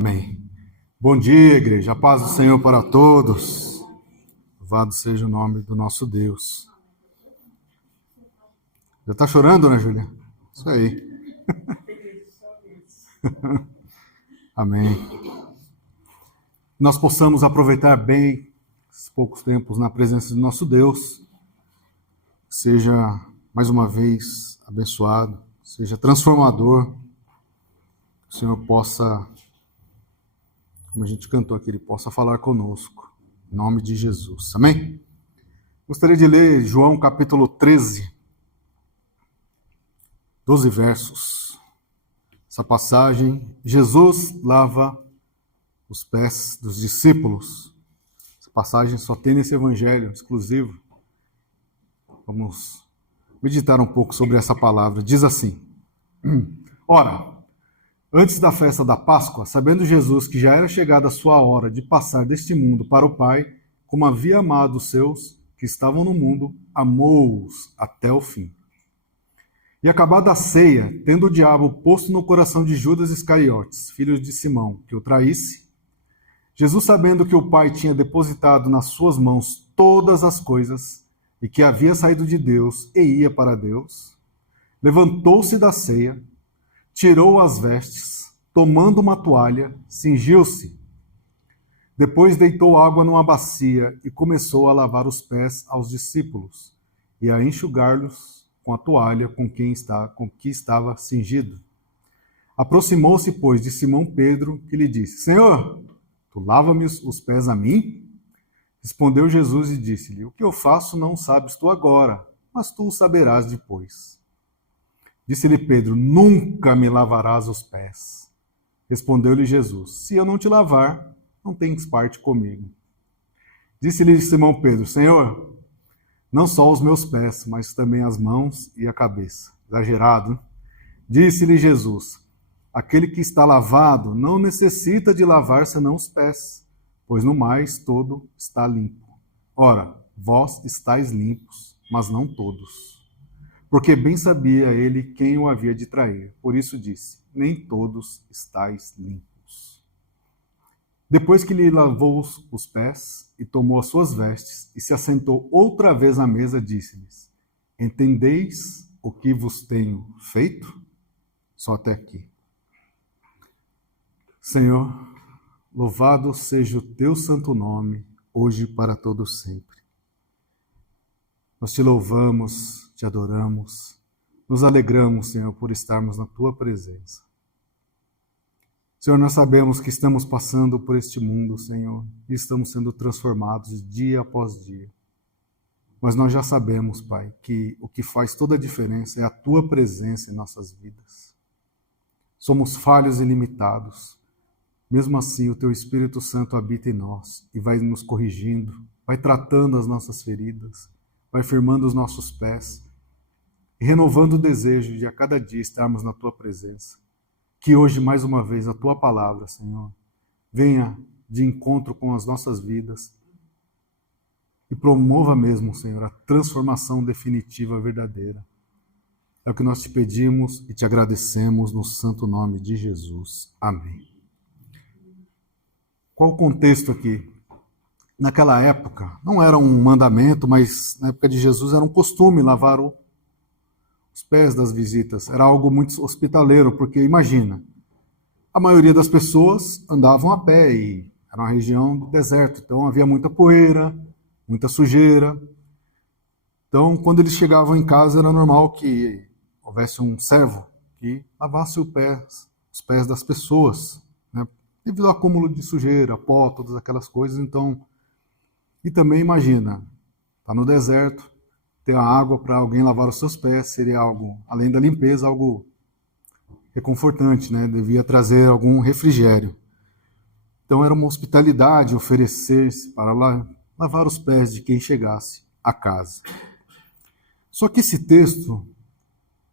Amém. Bom dia, igreja. A paz do Senhor para todos. Louvado seja o nome do nosso Deus. Já está chorando, né, Júlia? Isso aí. Amém. Nós possamos aproveitar bem esses poucos tempos na presença do nosso Deus. Seja, mais uma vez, abençoado. Seja transformador. O Senhor possa, como a gente cantou aqui, Ele possa falar conosco. Em nome de Jesus. Amém? Gostaria de ler João capítulo 13. 12 versos. Essa passagem, Jesus lava os pés dos discípulos. Essa passagem só tem nesse evangelho exclusivo. Vamos meditar um pouco sobre essa palavra. Diz assim: Ora, antes da festa da Páscoa, sabendo Jesus que já era chegada a sua hora de passar deste mundo para o Pai, como havia amado os seus que estavam no mundo, amou-os até o fim. E acabada a ceia, tendo o diabo posto no coração de Judas Iscariotes, filho de Simão, que o traísse, Jesus, sabendo que o Pai tinha depositado nas suas mãos todas as coisas, e que havia saído de Deus e ia para Deus, levantou-se da ceia, tirou as vestes, tomando uma toalha, cingiu-se. Depois deitou água numa bacia e começou a lavar os pés aos discípulos e a enxugar-los com a toalha com que estava cingido. Aproximou-se, pois, de Simão Pedro, que lhe disse: Senhor, tu lava-me os pés a mim? Respondeu Jesus e disse-lhe: O que eu faço não sabes tu agora, mas tu o saberás depois. Disse-lhe Pedro: Nunca me lavarás os pés. Respondeu-lhe Jesus: Se eu não te lavar, não tens parte comigo. Disse-lhe Simão Pedro: Senhor, não só os meus pés, mas também as mãos e a cabeça. Exagerado, hein? Disse-lhe Jesus: Aquele que está lavado não necessita de lavar senão os pés, pois no mais todo está limpo. Ora, vós estáis limpos, mas não todos. Porque bem sabia ele quem o havia de trair. Por isso disse: Nem todos estáis limpos. Depois que lhe lavou os pés e tomou as suas vestes e se assentou outra vez à mesa, disse-lhes: Entendeis o que vos tenho feito? Só até aqui. Senhor, louvado seja o teu santo nome, hoje e para todo sempre. Nós te louvamos, te adoramos, nos alegramos, Senhor, por estarmos na tua presença. Senhor, nós sabemos que estamos passando por este mundo, Senhor, e estamos sendo transformados dia após dia. Mas nós já sabemos, Pai, que o que faz toda a diferença é a tua presença em nossas vidas. Somos falhos e limitados. Mesmo assim, o teu Espírito Santo habita em nós e vai nos corrigindo, vai tratando as nossas feridas, vai firmando os nossos pés e renovando o desejo de a cada dia estarmos na tua presença. Que hoje, mais uma vez, a tua palavra, Senhor, venha de encontro com as nossas vidas e promova mesmo, Senhor, a transformação definitiva verdadeira. É o que nós te pedimos e te agradecemos no santo nome de Jesus. Amém. Qual o contexto aqui? Naquela época, não era um mandamento, mas na época de Jesus era um costume lavar os pés das visitas. Era algo muito hospitaleiro, porque imagina, a maioria das pessoas andavam a pé e era uma região de deserto, então havia muita poeira, muita sujeira. Então, quando eles chegavam em casa, era normal que houvesse um servo que lavasse os pés das pessoas, né? Devido ao acúmulo de sujeira, pó, todas aquelas coisas. Então, e também imagina, está no deserto, ter a água para alguém lavar os seus pés seria algo, além da limpeza, algo reconfortante, né? Devia trazer algum refrigério. Então era uma hospitalidade oferecer-se para lavar os pés de quem chegasse à casa. Só que esse texto,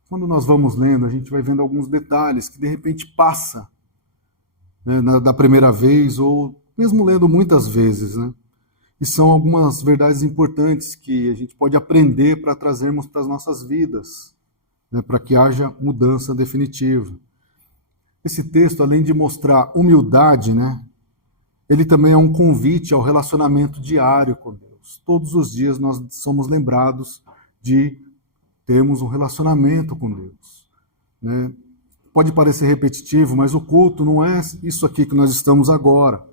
quando nós vamos lendo, a gente vai vendo alguns detalhes que de repente passa, né, da primeira vez, ou mesmo lendo muitas vezes, né? E são algumas verdades importantes que a gente pode aprender para trazermos para as nossas vidas, né, para que haja mudança definitiva. Esse texto, além de mostrar humildade, né, ele também é um convite ao relacionamento diário com Deus. Todos os dias nós somos lembrados de termos um relacionamento com Deus, né? Pode parecer repetitivo, mas o culto não é isso aqui que nós estamos agora.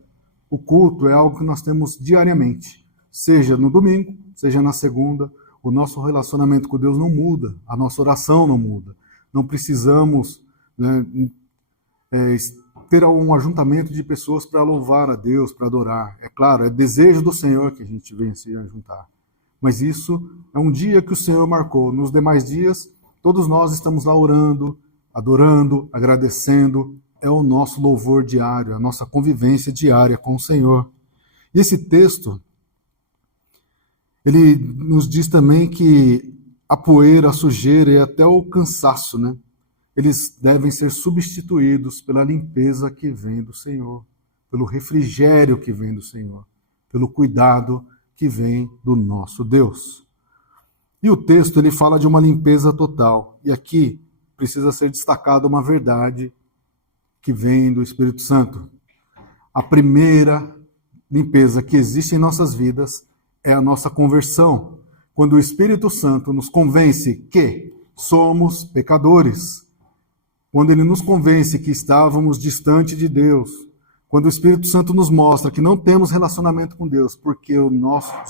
O culto é algo que nós temos diariamente, seja no domingo, seja na segunda. O nosso relacionamento com Deus não muda, a nossa oração não muda. Não precisamos, né, ter um ajuntamento de pessoas para louvar a Deus, para adorar. É claro, é desejo do Senhor que a gente venha se juntar. Mas isso é um dia que o Senhor marcou. Nos demais dias, todos nós estamos lá orando, adorando, agradecendo. É o nosso louvor diário, a nossa convivência diária com o Senhor. E esse texto, ele nos diz também que a poeira, a sujeira e até o cansaço, né, eles devem ser substituídos pela limpeza que vem do Senhor, pelo refrigério que vem do Senhor, pelo cuidado que vem do nosso Deus. E o texto, ele fala de uma limpeza total. E aqui precisa ser destacada uma verdade que vem do Espírito Santo. A primeira limpeza que existe em nossas vidas é a nossa conversão. Quando o Espírito Santo nos convence que somos pecadores, quando ele nos convence que estávamos distante de Deus, quando o Espírito Santo nos mostra que não temos relacionamento com Deus, porque os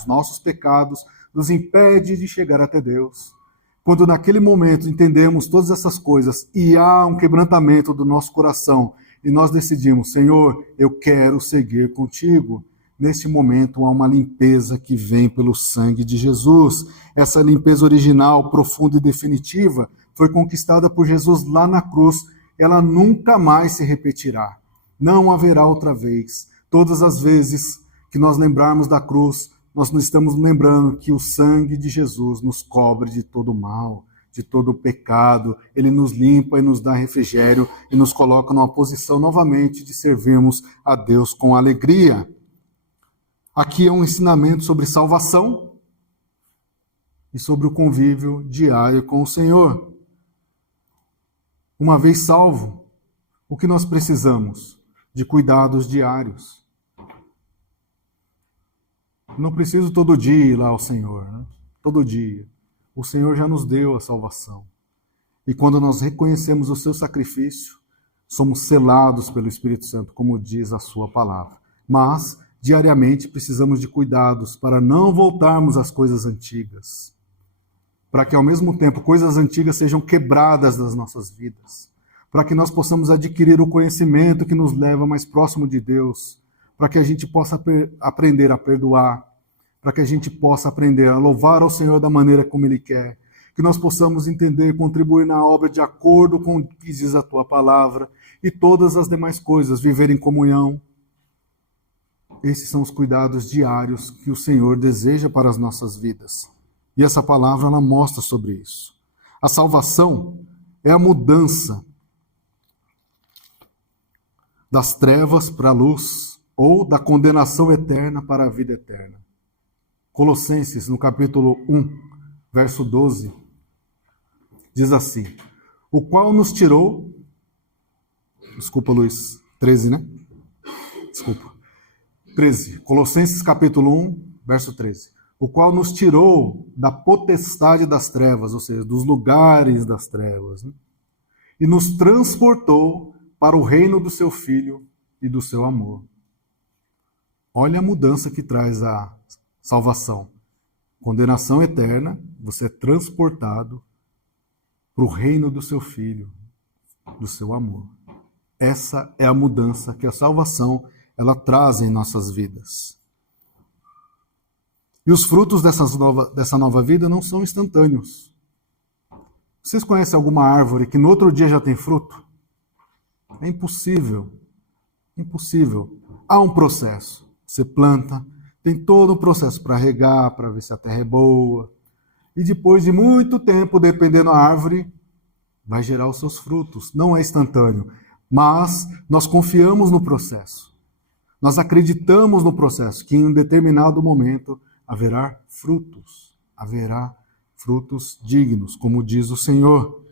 nossos pecados nos impedem de chegar até Deus, quando naquele momento entendemos todas essas coisas e há um quebrantamento do nosso coração e nós decidimos, Senhor, eu quero seguir contigo, neste momento há uma limpeza que vem pelo sangue de Jesus. Essa limpeza original, profunda e definitiva foi conquistada por Jesus lá na cruz. Ela nunca mais se repetirá. Não haverá outra vez. Todas as vezes que nós lembrarmos da cruz, nós nos estamos lembrando que o sangue de Jesus nos cobre de todo mal, de todo pecado. Ele nos limpa e nos dá refrigério e nos coloca numa posição novamente de servirmos a Deus com alegria. Aqui é um ensinamento sobre salvação e sobre o convívio diário com o Senhor. Uma vez salvo, o que nós precisamos? De cuidados diários. Não preciso todo dia ir lá ao Senhor, né? Todo dia. O Senhor já nos deu a salvação. E quando nós reconhecemos o seu sacrifício, somos selados pelo Espírito Santo, como diz a sua palavra. Mas, diariamente, precisamos de cuidados para não voltarmos às coisas antigas. Para que, ao mesmo tempo, coisas antigas sejam quebradas das nossas vidas. Para que nós possamos adquirir o conhecimento que nos leva mais próximo de Deus. Para que a gente possa aprender a perdoar. Para que a gente possa aprender a louvar ao Senhor da maneira como Ele quer. Que nós possamos entender e contribuir na obra de acordo com o que diz a Tua palavra. E todas as demais coisas, viver em comunhão. Esses são os cuidados diários que o Senhor deseja para as nossas vidas. E essa palavra, ela mostra sobre isso. A salvação é a mudança das trevas para a luz ou da condenação eterna para a vida eterna. Colossenses, no capítulo 1, verso 12, diz assim: o qual nos tirou... Desculpa, Luiz. 13, né? Desculpa. 13. Colossenses, capítulo 1, verso 13. O qual nos tirou da potestade das trevas, ou seja, dos lugares das trevas, né? E nos transportou para o reino do seu Filho e do seu amor. Olha a mudança que traz a salvação. Condenação eterna, você é transportado para o reino do seu Filho, do seu amor. Essa é a mudança que a salvação ela traz em nossas vidas. E os frutos dessa nova vida não são instantâneos. Vocês conhecem alguma árvore que no outro dia já tem fruto? É impossível. Impossível. Há um processo. Você planta, tem todo o processo para regar, para ver se a terra é boa. E depois de muito tempo, dependendo da árvore, vai gerar os seus frutos. Não é instantâneo. Mas nós confiamos no processo. Nós acreditamos no processo, que em um determinado momento haverá frutos dignos, como diz o Senhor.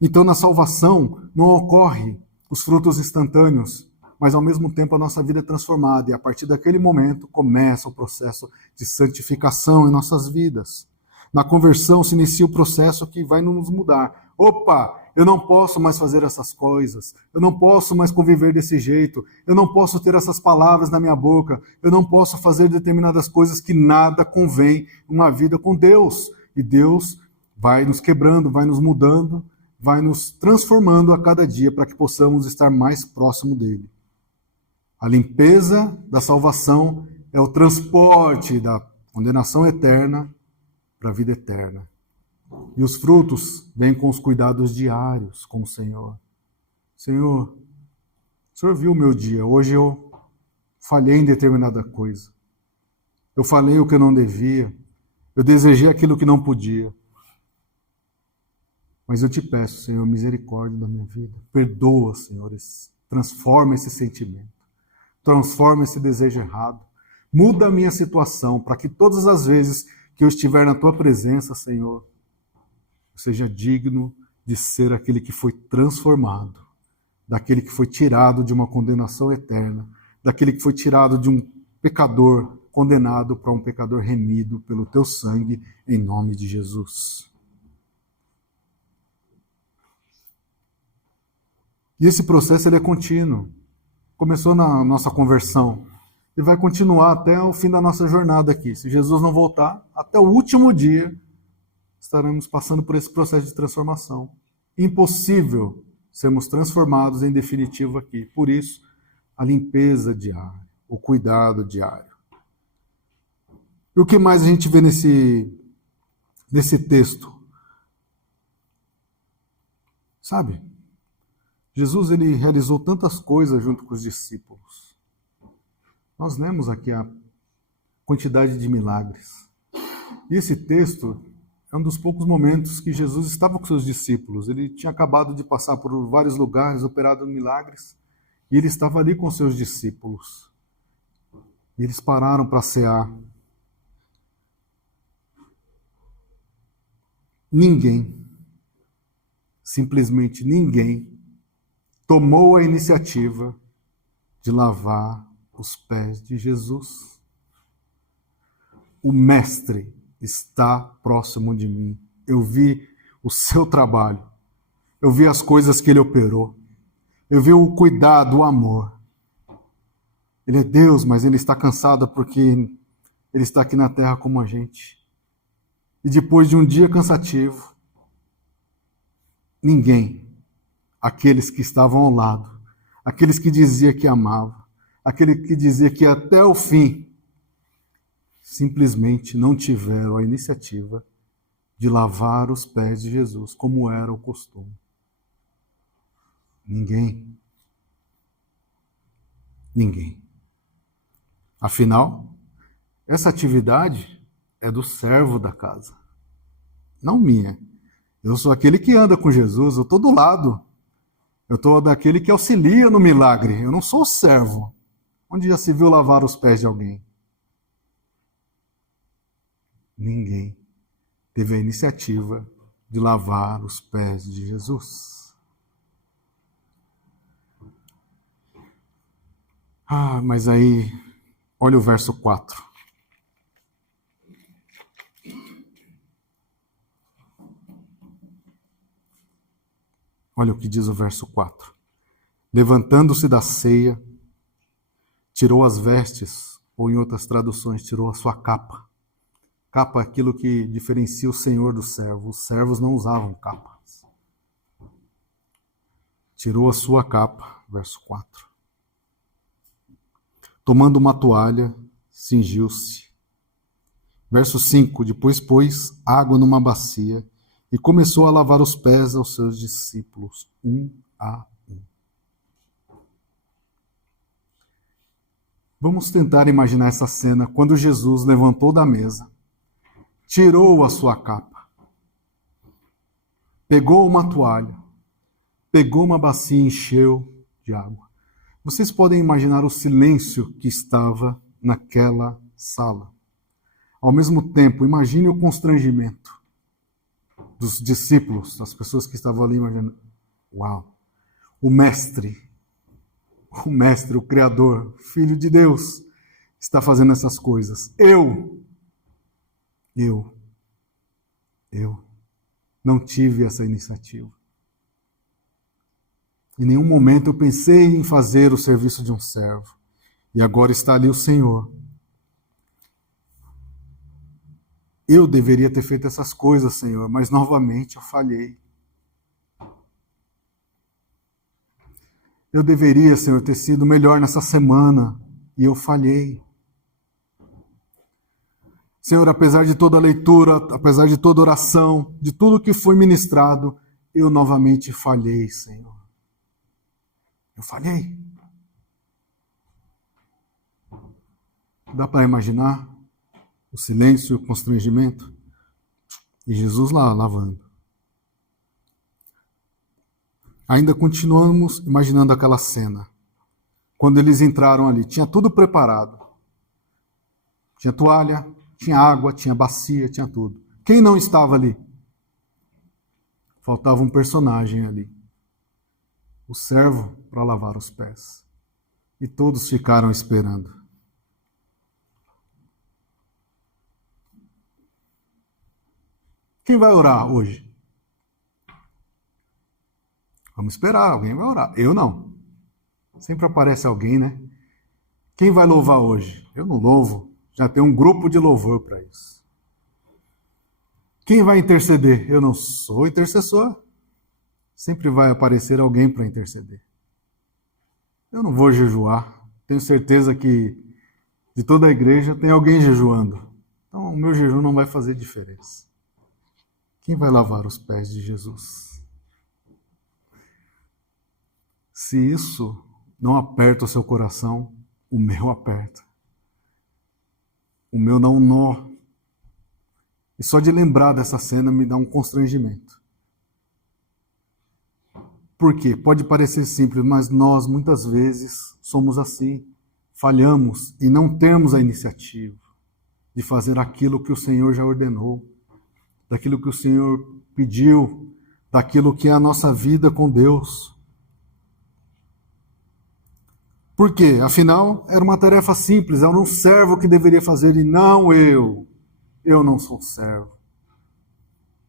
Então, na salvação, não ocorre os frutos instantâneos, mas ao mesmo tempo a nossa vida é transformada, e a partir daquele momento começa o processo de santificação em nossas vidas. Na conversão se inicia o processo que vai nos mudar. Opa, eu não posso mais fazer essas coisas, eu não posso mais conviver desse jeito, eu não posso ter essas palavras na minha boca, eu não posso fazer determinadas coisas que nada convém uma vida com Deus. E Deus vai nos quebrando, vai nos mudando, vai nos transformando a cada dia para que possamos estar mais próximo dele. A limpeza da salvação é o transporte da condenação eterna para a vida eterna. E os frutos vêm com os cuidados diários com o Senhor. Senhor, o Senhor viu o meu dia. Hoje eu falhei em determinada coisa. Eu falei o que eu não devia. Eu desejei aquilo que não podia. Mas eu te peço, Senhor, misericórdia da minha vida. Perdoa, Senhor, transforma esse sentimento. Transforma esse desejo errado. Muda a minha situação para que todas as vezes que eu estiver na tua presença, Senhor, eu seja digno de ser aquele que foi transformado, daquele que foi tirado de uma condenação eterna, daquele que foi tirado de um pecador condenado para um pecador remido pelo teu sangue, em nome de Jesus. E esse processo ele é contínuo. Começou na nossa conversão e vai continuar até o fim da nossa jornada aqui. Se Jesus não voltar, até o último dia, estaremos passando por esse processo de transformação. Impossível sermos transformados em definitivo aqui. Por isso, a limpeza diária, o cuidado diário. E o que mais a gente vê nesse texto? Sabe? Jesus ele realizou tantas coisas junto com os discípulos. Nós lemos aqui a quantidade de milagres. E esse texto é um dos poucos momentos que Jesus estava com seus discípulos. Ele tinha acabado de passar por vários lugares, operado milagres, e ele estava ali com seus discípulos. E eles pararam para cear. Ninguém, simplesmente ninguém, tomou a iniciativa de lavar os pés de Jesus. O Mestre está próximo de mim. Eu vi o seu trabalho. Eu vi as coisas que ele operou. Eu vi o cuidado, o amor. Ele é Deus, mas ele está cansado porque ele está aqui na terra como a gente. E depois de um dia cansativo, ninguém, aqueles que estavam ao lado, aqueles que diziam que amavam, aquele que dizia que até o fim, simplesmente não tiveram a iniciativa de lavar os pés de Jesus, como era o costume. Ninguém. Ninguém. Afinal, essa atividade é do servo da casa, não minha. Eu sou aquele que anda com Jesus, eu estou do lado. Eu estou daquele que auxilia no milagre. Eu não sou o servo. Onde já se viu lavar os pés de alguém? Ninguém teve a iniciativa de lavar os pés de Jesus. Mas aí, olha o verso 4. Olha o que diz o verso 4. Levantando-se da ceia, tirou as vestes, ou em outras traduções, tirou a sua capa. Capa é aquilo que diferencia o senhor do servo. Os servos não usavam capas. Tirou a sua capa, verso 4. Tomando uma toalha, cingiu-se. Verso 5. Depois pôs água numa bacia e começou a lavar os pés aos seus discípulos, um a um. Vamos tentar imaginar essa cena quando Jesus levantou da mesa, tirou a sua capa, pegou uma toalha, pegou uma bacia e encheu de água. Vocês podem imaginar o silêncio que estava naquela sala. Ao mesmo tempo, imagine o constrangimento dos discípulos, das pessoas que estavam ali imaginando. Uau! o Mestre, o Criador, Filho de Deus, está fazendo essas coisas. Eu não tive essa iniciativa. Em nenhum momento eu pensei em fazer o serviço de um servo. E agora está ali o Senhor. Eu deveria ter feito essas coisas, Senhor, mas novamente eu falhei. Eu deveria, Senhor, ter sido melhor nessa semana e eu falhei. Senhor, apesar de toda a leitura, apesar de toda a oração, de tudo que foi ministrado, eu novamente falhei, Senhor. Eu falhei. Dá para imaginar o silêncio e o constrangimento? E Jesus lá, lavando. Ainda continuamos imaginando aquela cena. Quando eles entraram ali, tinha tudo preparado. Tinha toalha, tinha água, tinha bacia, tinha tudo. Quem não estava ali? Faltava um personagem ali. O servo para lavar os pés. E todos ficaram esperando. Quem vai orar hoje? Vamos esperar, alguém vai orar. Eu não. Sempre aparece alguém, né? Quem vai louvar hoje? Eu não louvo. Já tem um grupo de louvor para isso. Quem vai interceder? Eu não sou intercessor. Sempre vai aparecer alguém para interceder. Eu não vou jejuar. Tenho certeza que de toda a igreja tem alguém jejuando. Então o meu jejum não vai fazer diferença. Quem vai lavar os pés de Jesus? Se isso não aperta o seu coração, o meu aperta. O meu dá um nó. E só de lembrar dessa cena me dá um constrangimento. Por quê? Pode parecer simples, mas nós muitas vezes somos assim. Falhamos em não termos a iniciativa de fazer aquilo que o Senhor já ordenou, daquilo que o Senhor pediu, daquilo que é a nossa vida com Deus. Por quê? Afinal, era uma tarefa simples, era um servo que deveria fazer e não eu. Eu não sou servo.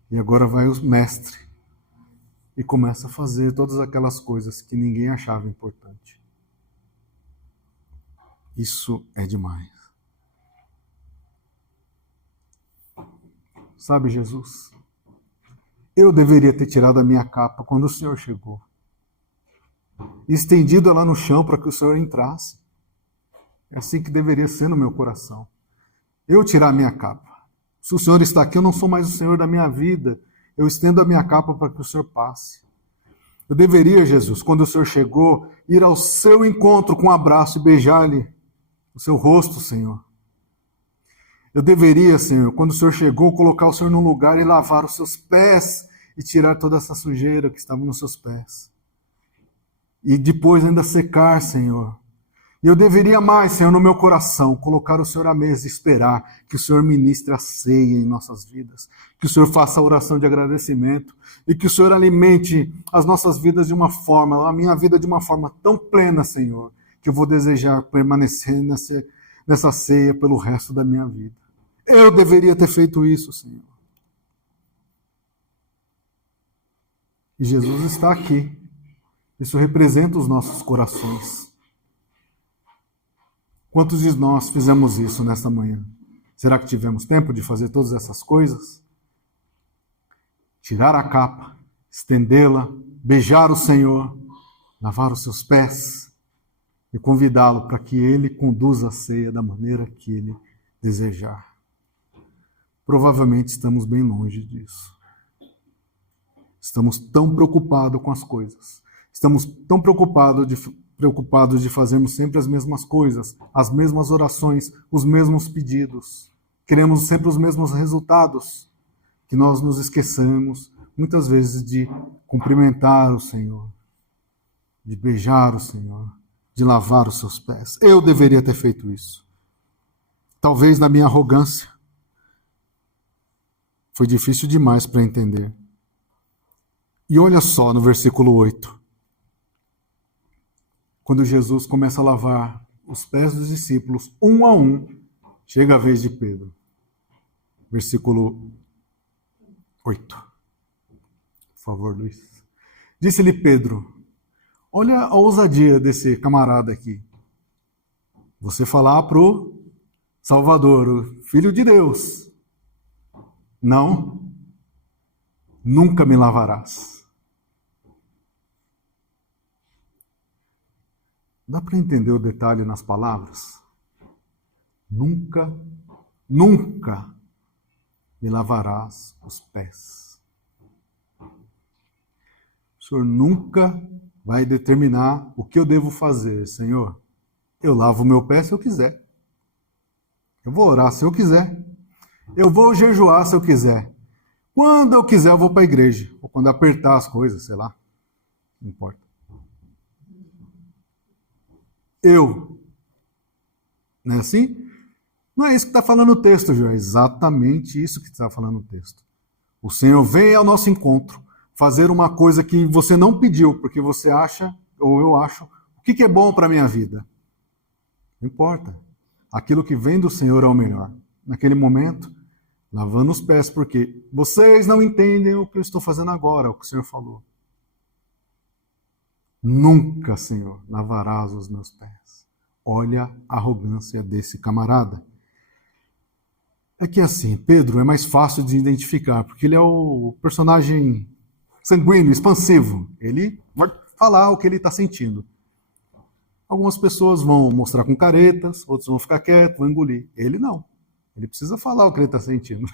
E agora vai o mestre e começa a fazer todas aquelas coisas que ninguém achava importante. Isso é demais. Sabe, Jesus, eu deveria ter tirado a minha capa quando o Senhor chegou. Estendido lá no chão para que o Senhor entrasse. É assim que deveria ser no meu coração. Eu tirar a minha capa. Se o Senhor está aqui, eu não sou mais o Senhor da minha vida. Eu estendo a minha capa para que o Senhor passe. Eu deveria, Jesus, quando o Senhor chegou, ir ao seu encontro com um abraço e beijar-lhe o seu rosto, Senhor. Eu deveria, Senhor, quando o Senhor chegou, colocar o Senhor num lugar e lavar os seus pés e tirar toda essa sujeira que estava nos seus pés. E depois ainda secar, Senhor. E eu deveria mais, Senhor, no meu coração, colocar o Senhor à mesa e esperar que o Senhor ministre a ceia em nossas vidas, que o Senhor faça a oração de agradecimento e que o Senhor alimente as nossas vidas de uma forma, a minha vida de uma forma tão plena, Senhor, que eu vou desejar permanecer nessa ceia pelo resto da minha vida. Eu deveria ter feito isso, Senhor. E Jesus está aqui. Isso representa os nossos corações. Quantos de nós fizemos isso nesta manhã? Será que tivemos tempo de fazer todas essas coisas? Tirar a capa, estendê-la, beijar o Senhor, lavar os seus pés e convidá-lo para que Ele conduza a ceia da maneira que Ele desejar. Provavelmente estamos bem longe disso. Estamos tão preocupados com as coisas. Estamos tão preocupados de fazermos sempre as mesmas coisas, as mesmas orações, os mesmos pedidos. Queremos sempre os mesmos resultados, que nós nos esqueçamos, muitas vezes, de cumprimentar o Senhor, de beijar o Senhor, de lavar os seus pés. Eu deveria ter feito isso. Talvez na minha arrogância. Foi difícil demais para entender. E olha só no versículo 8. quando Jesus começa a lavar os pés dos discípulos, um a um, chega a vez de Pedro. Versículo 8. Por favor, Luiz. Disse-lhe Pedro: olha a ousadia desse camarada aqui. Você falar pro Salvador, o Filho de Deus: não, nunca me lavarás. Dá para entender o detalhe nas palavras? Nunca, nunca me lavarás os pés. O Senhor nunca vai determinar o que eu devo fazer, Senhor. Eu lavo o meu pé se eu quiser. Eu vou orar se eu quiser. Eu vou jejuar se eu quiser. Quando eu quiser, eu vou para a igreja. Ou quando apertar as coisas, sei lá. Não importa. Não é assim? Não é isso que está falando o texto, João. É exatamente isso que está falando o texto. O Senhor vem ao nosso encontro fazer uma coisa que você não pediu, porque você acha, ou eu acho, o que é bom para a minha vida? Não importa. Aquilo que vem do Senhor é o melhor. Naquele momento, lavando os pés, porque vocês não entendem o que eu estou fazendo agora, o que o Senhor falou. Nunca, Senhor, lavarás os meus pés. Olha a arrogância desse camarada. É que assim, Pedro é mais fácil de identificar, porque ele é o personagem sanguíneo, expansivo. Ele vai falar o que ele está sentindo. Algumas pessoas vão mostrar com caretas, outros vão ficar quietos, vão engolir. Ele não. Ele precisa falar o que ele está sentindo.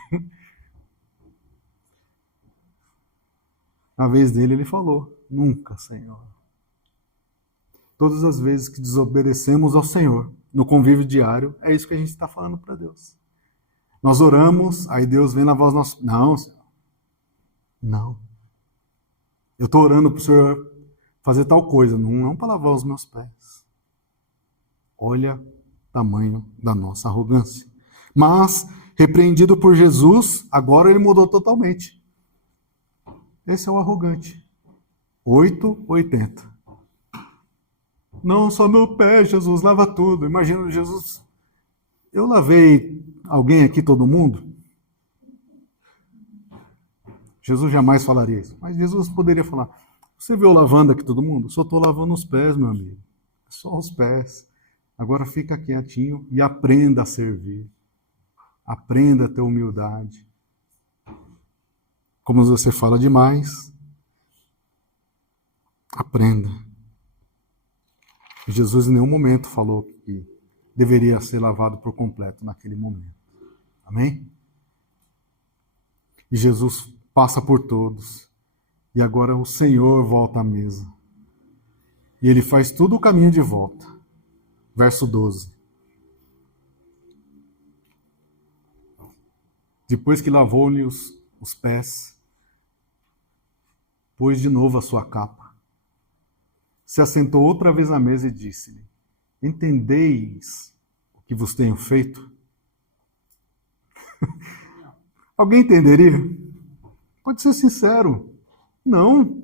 Na vez dele, ele falou: nunca, Senhor. Todas as vezes que desobedecemos ao Senhor, no convívio diário, é isso que a gente está falando para Deus. Nós oramos, aí Deus vem lavar os nossos... Não, Senhor. Não. Eu estou orando para o Senhor fazer tal coisa, não para lavar os meus pés. Olha o tamanho da nossa arrogância. Mas, repreendido por Jesus, agora ele mudou totalmente. Esse é o arrogante. 880. Não, só meu pé, Jesus, lava tudo. Imagina, Jesus... Eu lavei alguém aqui, todo mundo? Jesus jamais falaria isso. Mas Jesus poderia falar: você viu eu lavando aqui todo mundo? Só estou lavando os pés, meu amigo. Só os pés. Agora fica quietinho e aprenda a servir. Aprenda a ter humildade. Como você fala demais, aprenda. Jesus em nenhum momento falou que deveria ser lavado por completo naquele momento. Amém? E Jesus passa por todos. E agora o Senhor volta à mesa. E ele faz todo o caminho de volta. Verso 12. Depois que lavou-lhe os pés, pôs de novo a sua capa. Se assentou outra vez à mesa e disse-lhe: entendeis o que vos tenho feito? Alguém entenderia? Pode ser sincero. Não.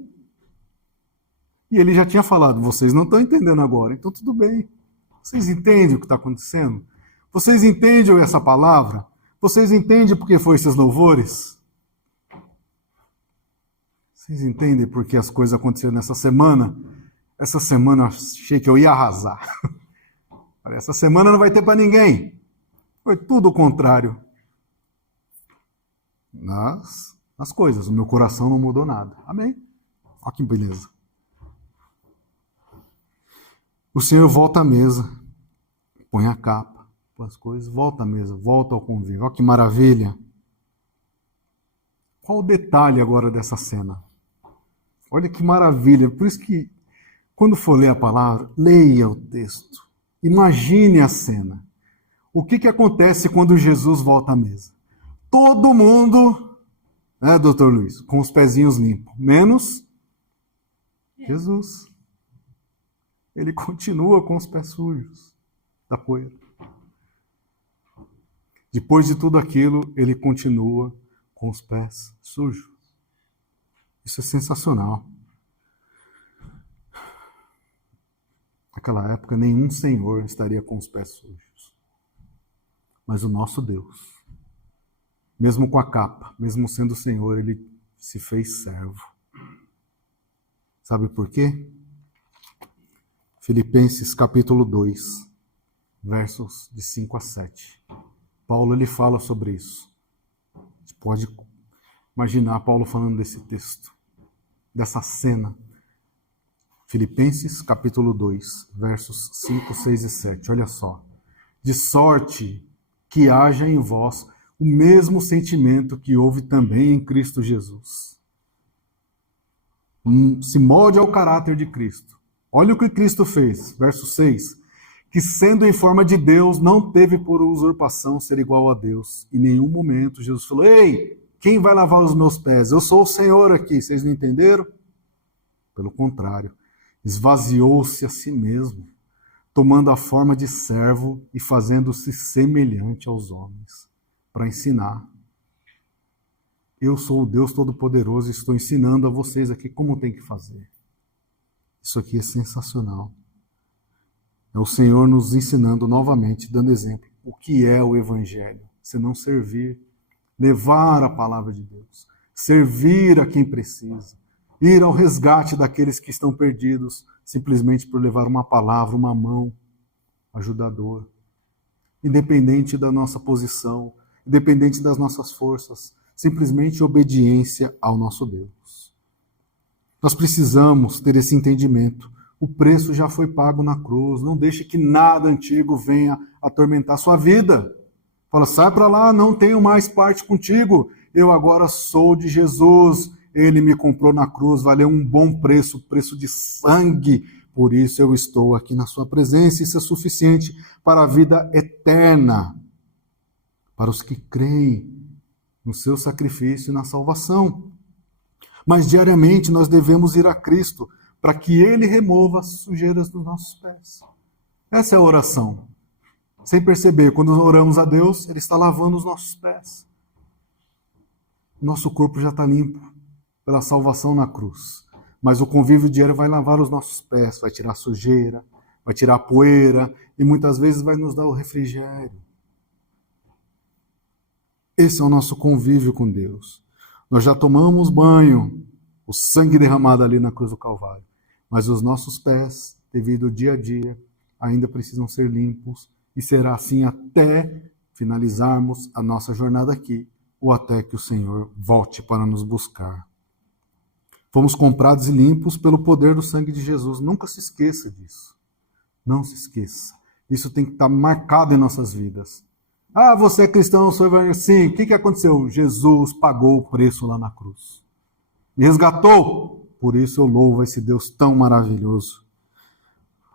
E ele já tinha falado: vocês não estão entendendo agora, então tudo bem. Vocês entendem o que está acontecendo? Vocês entendem essa palavra? Vocês entendem por que foi esses louvores? Vocês entendem por que as coisas aconteceram nessa semana? Essa semana eu achei que eu ia arrasar. Essa semana não vai ter para ninguém. Foi tudo o contrário. Nas coisas, o meu coração não mudou nada. Amém? Olha que beleza. O Senhor volta à mesa, põe a capa, põe as coisas, volta à mesa, volta ao convívio. Olha que maravilha. Qual o detalhe agora dessa cena? Olha que maravilha. Por isso que, quando for ler a palavra, leia o texto. Imagine a cena. O que acontece quando Jesus volta à mesa? Todo mundo, né, doutor Luiz, com os pezinhos limpos, menos Jesus. Ele continua com os pés sujos da poeira. Depois de tudo aquilo, ele continua com os pés sujos. Isso é sensacional. Naquela época, nenhum senhor estaria com os pés sujos. Mas o nosso Deus, mesmo com a capa, mesmo sendo senhor, ele se fez servo. Sabe por quê? Filipenses capítulo 2, versos de 5 a 7. Paulo ele fala sobre isso. Você pode imaginar Paulo falando desse texto, dessa cena. Filipenses capítulo 2, versos 5, 6 e 7. Olha só. De sorte que haja em vós o mesmo sentimento que houve também em Cristo Jesus. Se molde ao caráter de Cristo. Olha o que Cristo fez, verso 6. Que sendo em forma de Deus, não teve por usurpação ser igual a Deus. Em nenhum momento Jesus falou, ei, quem vai lavar os meus pés? Eu sou o Senhor aqui, vocês não entenderam? Pelo contrário, esvaziou-se a si mesmo, tomando a forma de servo e fazendo-se semelhante aos homens, para ensinar. Eu sou o Deus Todo-Poderoso e estou ensinando a vocês aqui como tem que fazer. Isso aqui é sensacional. É o Senhor nos ensinando novamente, dando exemplo. O que é o Evangelho? Se não servir, levar a palavra de Deus, servir a quem precisa, ir ao resgate daqueles que estão perdidos, simplesmente por levar uma palavra, uma mão ajudadora. Independente da nossa posição, independente das nossas forças, simplesmente obediência ao nosso Deus. Nós precisamos ter esse entendimento. O preço já foi pago na cruz. Não deixe que nada antigo venha atormentar sua vida. Fala, sai para lá, não tenho mais parte contigo. Eu agora sou de Jesus. Ele me comprou na cruz, valeu um bom preço, preço de sangue. Por isso eu estou aqui na sua presença. Isso é suficiente para a vida eterna. Para os que creem no seu sacrifício e na salvação. Mas diariamente nós devemos ir a Cristo para que Ele remova as sujeiras dos nossos pés. Essa é a oração. Sem perceber, quando oramos a Deus, Ele está lavando os nossos pés. Nosso corpo já está limpo pela salvação na cruz. Mas o convívio diário vai lavar os nossos pés, vai tirar a sujeira, vai tirar a poeira e muitas vezes vai nos dar o refrigério. Esse é o nosso convívio com Deus. Nós já tomamos banho, o sangue derramado ali na cruz do Calvário. Mas os nossos pés, devido ao dia a dia, ainda precisam ser limpos. E será assim até finalizarmos a nossa jornada aqui, ou até que o Senhor volte para nos buscar. Fomos comprados e limpos pelo poder do sangue de Jesus. Nunca se esqueça disso. Não se esqueça. Isso tem que estar marcado em nossas vidas. Ah, você é cristão, eu sou evangélico. Sim, o que aconteceu? Jesus pagou o preço lá na cruz. Me resgatou. Por isso eu louvo esse Deus tão maravilhoso.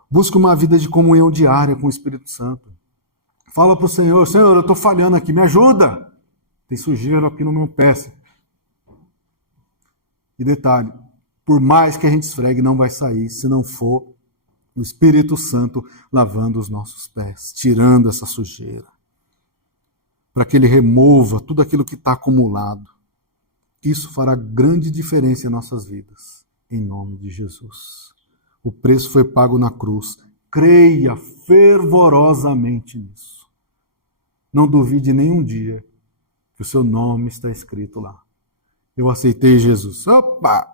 Busque uma vida de comunhão diária com o Espírito Santo. Fala para o Senhor, Senhor, eu estou falhando aqui, me ajuda. Tem sujeira aqui no meu pé. E detalhe, por mais que a gente esfregue, não vai sair se não for o Espírito Santo lavando os nossos pés, tirando essa sujeira. Para que Ele remova tudo aquilo que está acumulado. Isso fará grande diferença em nossas vidas, em nome de Jesus. O preço foi pago na cruz. Creia fervorosamente nisso. Não duvide nem um dia que o seu nome está escrito lá. Eu aceitei Jesus. Opa!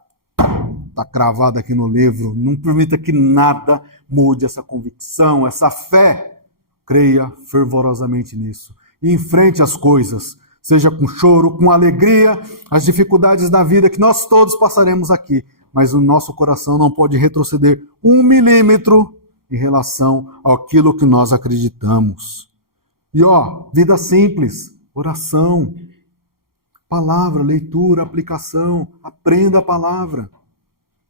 Está cravado aqui no livro. Não permita que nada mude essa convicção, essa fé. Creia fervorosamente nisso. E enfrente as coisas, seja com choro, com alegria, as dificuldades da vida que nós todos passaremos aqui. Mas o nosso coração não pode retroceder 1 milímetro em relação àquilo que nós acreditamos. E vida simples, oração, palavra, leitura, aplicação, aprenda a palavra,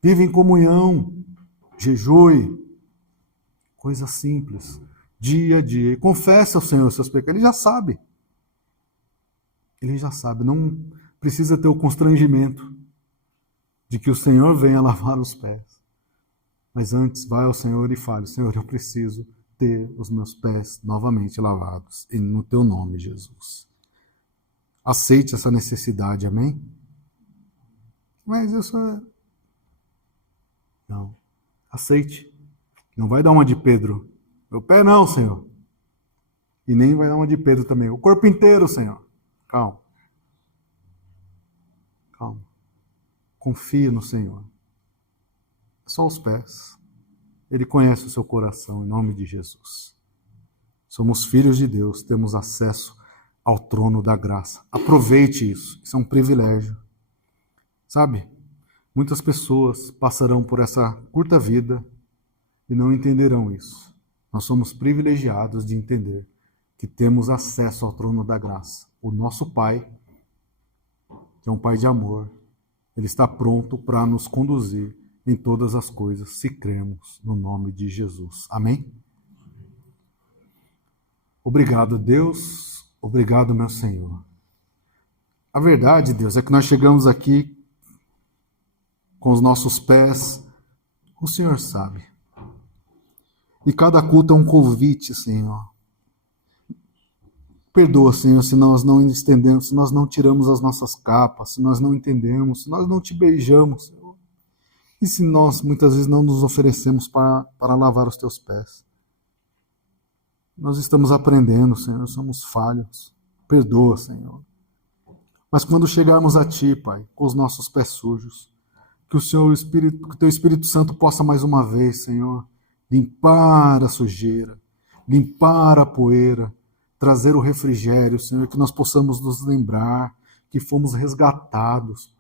vive em comunhão, jejue, coisa simples, dia a dia. E confesse ao Senhor os seus pecados, Ele já sabe. Ele já sabe, não precisa ter o constrangimento de que o Senhor venha lavar os pés. Mas antes, vai ao Senhor e fale, Senhor, eu preciso ter os meus pés novamente lavados, e no teu nome, Jesus. Aceite essa necessidade, amém? Mas eu só... Não, aceite. Não vai dar uma de Pedro. Meu pé não, Senhor. E nem vai dar uma de Pedro também. O corpo inteiro, Senhor. Calma. Calma. Confie no Senhor. Só os pés. Ele conhece o seu coração, em nome de Jesus. Somos filhos de Deus, temos acesso ao trono da graça. Aproveite isso. Isso é um privilégio. Sabe? Muitas pessoas passarão por essa curta vida e não entenderão isso. Nós somos privilegiados de entender que temos acesso ao trono da graça. O nosso Pai, que é um Pai de amor, Ele está pronto para nos conduzir em todas as coisas, se cremos no nome de Jesus. Amém? Obrigado, Deus. Obrigado, meu Senhor. A verdade, Deus, é que nós chegamos aqui com os nossos pés, o Senhor sabe. E cada culto é um convite, Senhor. Perdoa, Senhor, se nós não estendemos, se nós não tiramos as nossas capas, se nós não entendemos, se nós não te beijamos, Senhor. E se nós muitas vezes não nos oferecemos para lavar os teus pés? Nós estamos aprendendo, Senhor, somos falhos. Perdoa, Senhor. Mas quando chegarmos a Ti, Pai, com os nossos pés sujos, que o Teu Espírito Santo possa mais uma vez, Senhor, limpar a sujeira, limpar a poeira, trazer o refrigério, Senhor, que nós possamos nos lembrar que fomos resgatados.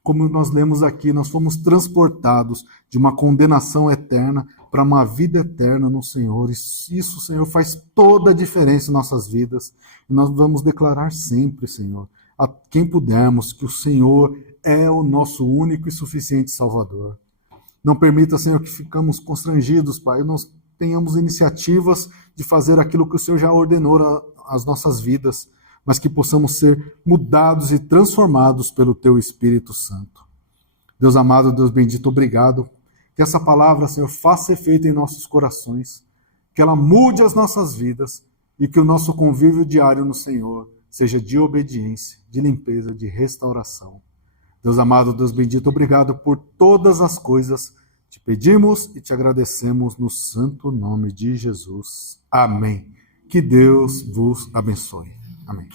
Como nós lemos aqui, nós fomos transportados de uma condenação eterna para uma vida eterna no Senhor. Isso, Senhor, faz toda a diferença em nossas vidas. E nós vamos declarar sempre, Senhor, a quem pudermos, que o Senhor é o nosso único e suficiente Salvador. Não permita, Senhor, que ficamos constrangidos, Pai, nós tenhamos iniciativas de fazer aquilo que o Senhor já ordenou às nossas vidas, mas que possamos ser mudados e transformados pelo Teu Espírito Santo. Deus amado, Deus bendito, obrigado. Que essa palavra, Senhor, faça efeito em nossos corações, que ela mude as nossas vidas e que o nosso convívio diário no Senhor seja de obediência, de limpeza, de restauração. Deus amado, Deus bendito, obrigado por todas as coisas. Te pedimos e te agradecemos no santo nome de Jesus. Amém. Que Deus vos abençoe. Amém.